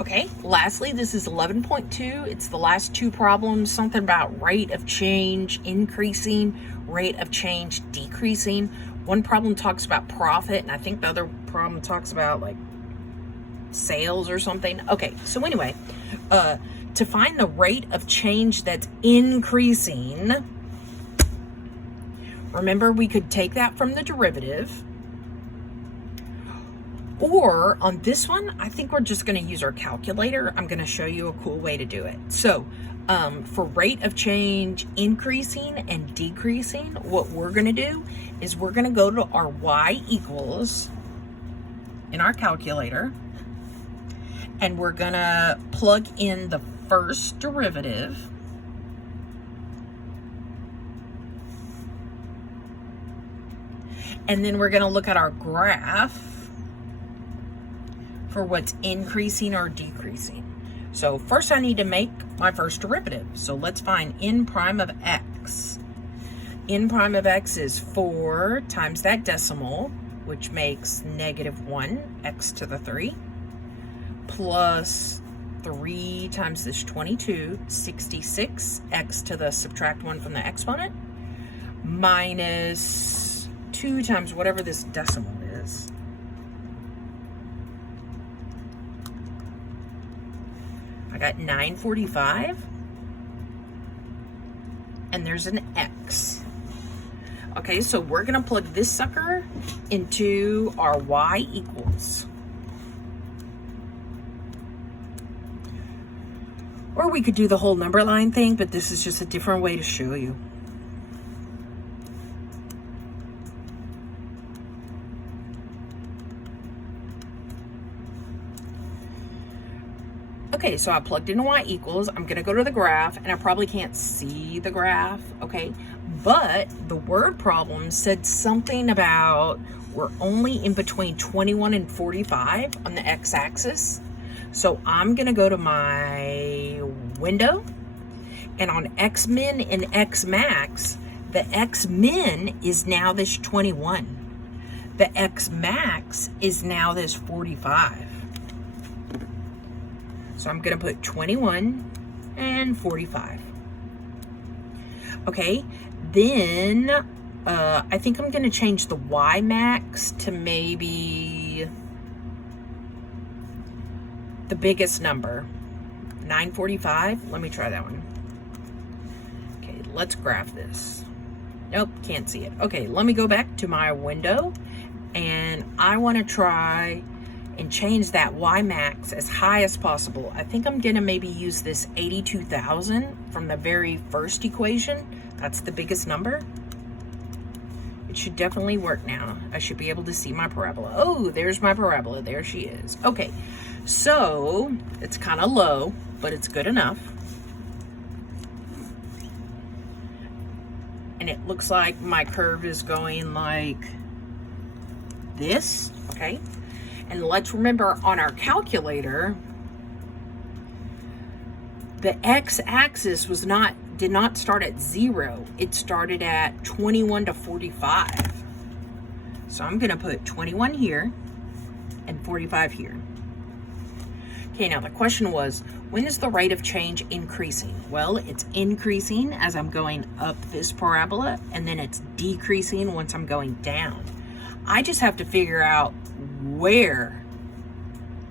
Okay, lastly, this is 11.2. It's the last two problems, something about rate of change increasing, rate of change decreasing. One problem talks about profit, and I think the other problem talks about like sales or something. Okay, so anyway, to find the rate of change that's increasing, remember we could take that from the derivative. Or on this one, I think we're just going to use our calculator. I'm going to show you a cool way to do it. So for rate of change increasing and decreasing, what we're going to do is we're going to go to our y equals in our calculator, and we're going to plug in the first derivative. And then we're going to look at our graph for what's increasing or decreasing. So first I need to make my first derivative. So let's find n prime of x. N prime of x is 4 times that decimal, which makes -1 x to the 3, plus 3 times this 22, 66 x to the subtract 1 from the exponent, minus 2 times whatever this decimal is. I got 945, and there's an x. Okay, so we're gonna plug this sucker into our y equals. Or we could do the whole number line thing, but this is just a different way to show you. Okay, so I plugged in y equals. I'm going to go to the graph, and I probably can't see the graph, okay? But the word problem said something about we're only in between 21 and 45 on the x-axis. So I'm going to go to my window, and on x-min and x-max, the x-min is now this 21. The x-max is now this 45. So I'm going to put 21 and 45. Okay, then I think I'm going to change the y max to maybe the biggest number, 945. Let me try that one. Okay, let's graph this. Nope, can't see it. Okay, let me go back to my window, and I want to try and change that y max as high as possible. I think I'm gonna maybe use this 82,000 from the very first equation. That's the biggest number. It should definitely work now. I should be able to see my parabola. Oh, there's my parabola. There she is. Okay, so it's kind of low, but it's good enough. And it looks like my curve is going like this, okay? And let's remember on our calculator, the x-axis did not start at 0. It started at 21 to 45. So I'm going to put 21 here and 45 here. Okay, now the question was, when is the rate of change increasing? Well, it's increasing as I'm going up this parabola, and then it's decreasing once I'm going down. I just have to figure out where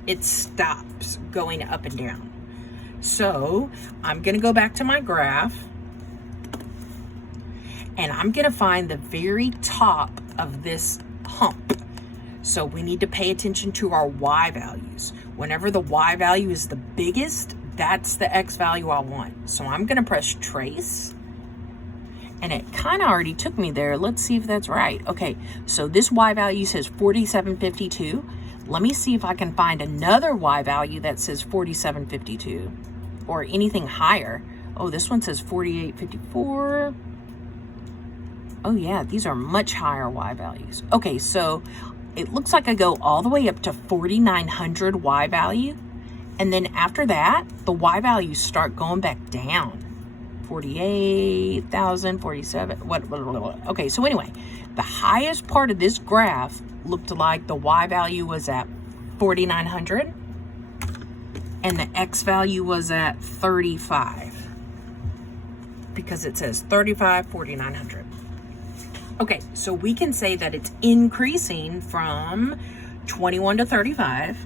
it stops going up and down. So I'm going to go back to my graph, and I'm going to find the very top of this hump. So we need to pay attention to our y values. Whenever the y value is the biggest, that's the x value I want. So I'm going to press trace. And it kind of already took me there. Let's see if that's right. Okay, so this y value says 4752. Let me see if I can find another y value that says 4752 or anything higher. Oh, this one says 4854. Oh yeah, these are much higher y values. Okay, so it looks like I go all the way up to 4900 y value. And then after that, the y values start going back down. 48,000, 47, what. Okay, so anyway, the highest part of this graph looked like the y value was at 4,900. and the X value was at 35 because it says 35, 4,900. Okay, so we can say that it's increasing from 21 to 35.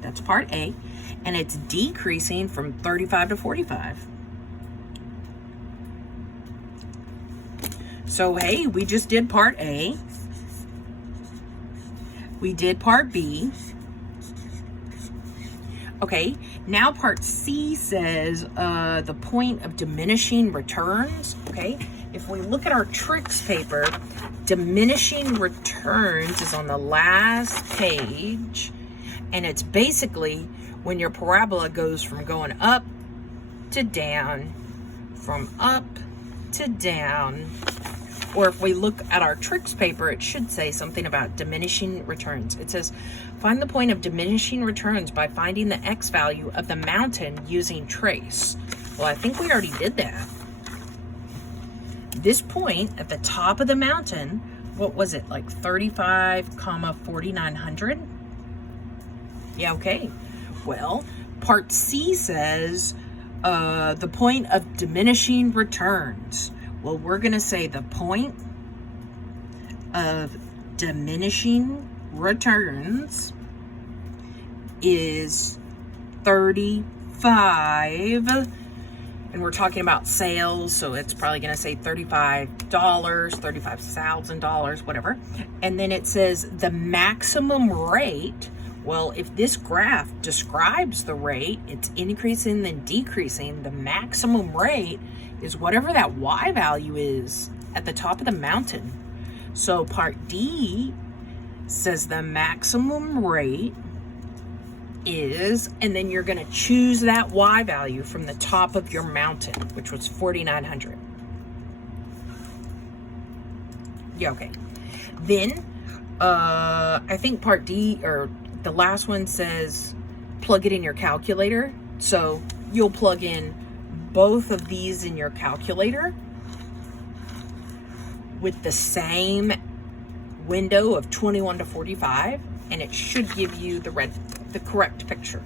That's part A. And it's decreasing from 35 to 45. So, hey, we just did part A. We did part B. Okay, now part C says the point of diminishing returns. Okay, if we look at our tricks paper, diminishing returns is on the last page. And it's basically when your parabola goes from going up to down, from up to down. Or if we look at our tricks paper, it should say something about diminishing returns. It says, find the point of diminishing returns by finding the X value of the mountain using trace. Well, I think we already did that. This point at the top of the mountain, what was it, like 35, 4,900? Yeah, okay. Well, part C says the point of diminishing returns. Well, we're going to say the point of diminishing returns is 35. And we're talking about sales, so it's probably going to say $35, $35,000, whatever. And then it says the maximum rate. Well, if this graph describes the rate, it's increasing then decreasing. The maximum rate is whatever that Y value is at the top of the mountain. So part D says the maximum rate is, and then you're going to choose that Y value from the top of your mountain, which was 4,900. Yeah, okay. Then, I think part D, or the last one, says plug it in your calculator. So you'll plug in both of these in your calculator with the same window of 21 to 45, and it should give you the correct picture.